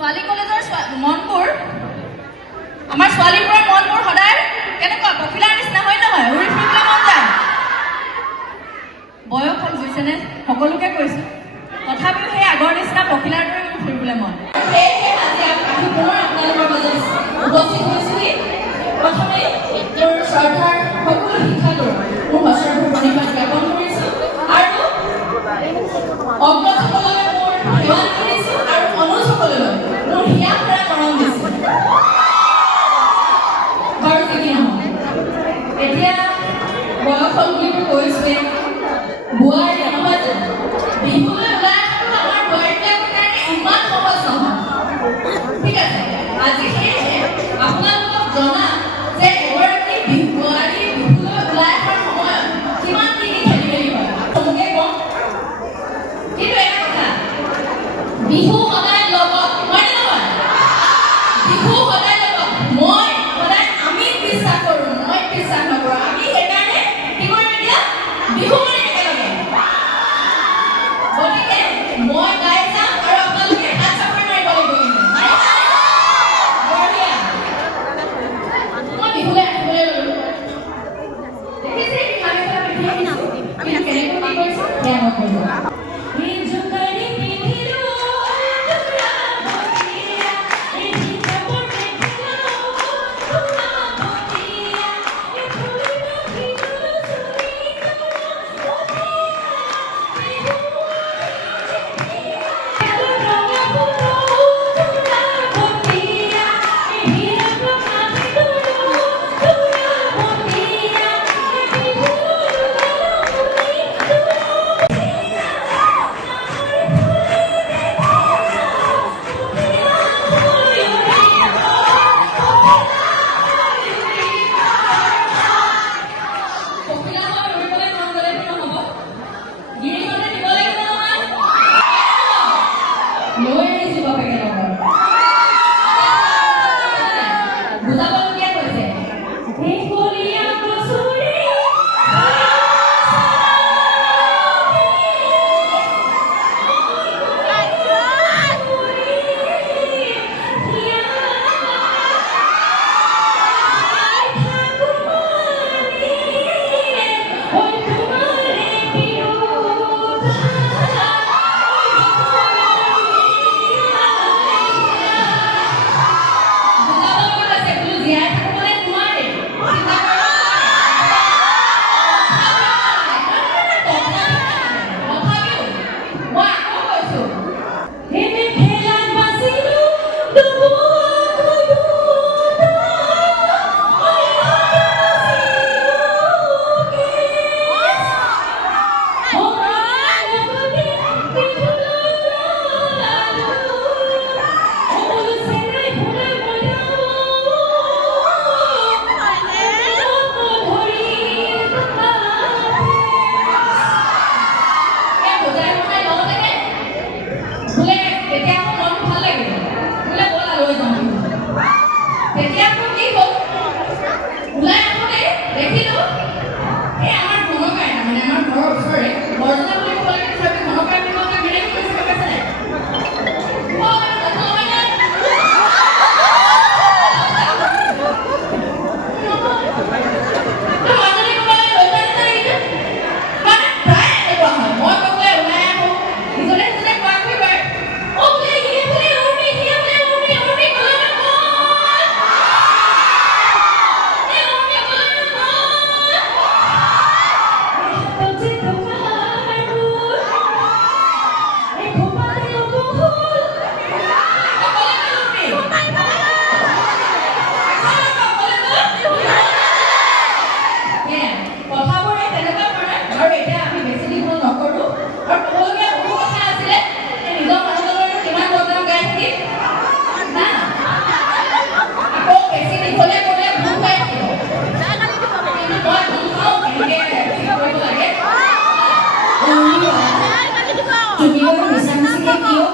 ছোৱালী কলেজৰ মনবোৰ আমাৰ ছোৱালীবোৰৰ মনবোৰ সদায় কেনেকুৱা পখিলাৰ নিচিনা হয় নহয়, উৰি ফুৰিবলৈ মন যায়। বয়স হ'ল বুজিছেনে, সকলোকে কৈছো, তথাপিও সেই আগৰ নিচিনা পখিলাৰ দৰে উৰি ফুৰিবলৈ মন। সেয়েহে আজি আমি পুনৰ আপোনালোকৰ মাজত উপস্থিত হৈছোহি। প্ৰথমে মোৰ শ্ৰদ্ধাৰ সকলো শিক্ষাগুৰু মোৰ সশ্ৰদ্ধ প্ৰণিপাত জ্ঞাপন কৰিছো আৰু অগ্ৰজসকললৈ মোৰ সেৱা কৰিছো আৰু অনুজসকললৈ মোৰ হিয়া ভৰা মৰম দিছো। বাৰু কি নহয়, এতিয়া বয়স হ'ল বুলি কৈছোৱে, বোৱাৰী নহয় জানো, বিহুলৈ ওলাই অহাটো আমাৰ বোৱাৰীবিলাকৰ কাৰণে ইমান সহজ নহয়। ঠিক আছে, আজি সেয়েহে আপোনালোকক জনা যে এগৰাকী বোৱাৰী বিহুলৈ ওলাই অহাৰ সময়ত কিমান কি খেলি মেলি হয় চমুকে কম। কিন্তু এটা কথা, বিহু সদায় লগত, হয় নে নহয়? বিহু সদায় লগত, মই সদায় আমি বিশ্বাস কৰোঁ, মই বিশ্বাস নকৰোঁ। আমি সেইকাৰণে কি কৰিম এতিয়া, বিহু কৰিম একেলগে। গতিকে মই গাই যাম আৰু আপোনালোকে হাত চাপৰি মাৰিব লাগিব। বঢ়িয়া, মই বিহুলৈ আহিবলৈ ল'লো। দেখিছে ইফালে সিফালে পিন্ধি আহিছোঁ, কিন্তু কেনেকৈ কি কৰিছোঁ সেয়া নকৰিব।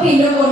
Video